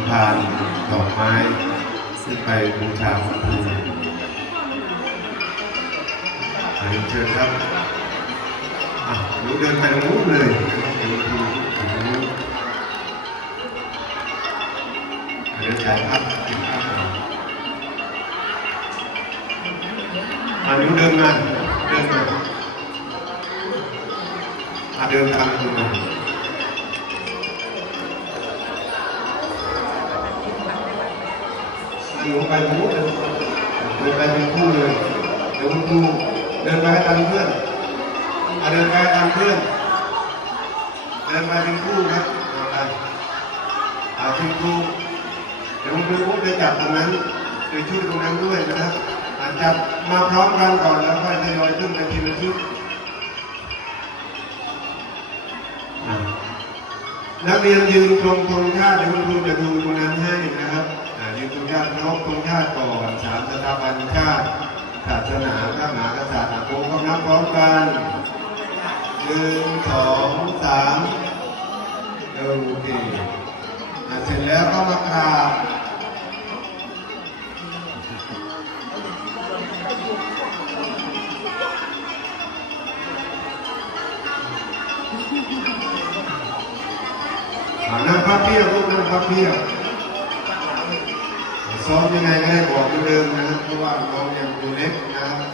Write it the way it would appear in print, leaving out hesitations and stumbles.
ำพานดอกไม้ขึ้นไปบูชาคุณครูเชิญครับหนูเดินไปตรงนู้นเลยเดินถ่ายภาพหนูเดินมาเดินตามคุณมาหนูไปตรงนู้นเดินไปเป็นคู่เลยเดี๋ยวคุณครูเดินไปให้ตามเพื่อนเดินไปตามเพื่อนเดินไปเป็นคู่ครับคุณครูเดี๋ยวคุณครูปุ๊บจะจับตรงนั้นโดยชุดตรงนั้นด้วยนะครับจับมาพร้อมกันก่อนแล้วค่อยทยอยขึ้นไปทีละชุดนักเรียนยืนตรงธงชาติเดี๋ยวคุณครูจะดูตรงนั้นให้นะครับยืนธงชาติเคารพธงชาติก่อน3 สถาบันชาติศาสนาพระมหากษัตริย์โค้งกำลังพร้อมกัน1 2 3โอเคเสร็จแล้วก็มากราบนั่งพับเพียบลูกนั่งพับเพียบซ้อมยังไงก็ได้บอกเดิมนะครับเพราะว่าน้องยังตัวเล็กนะครับ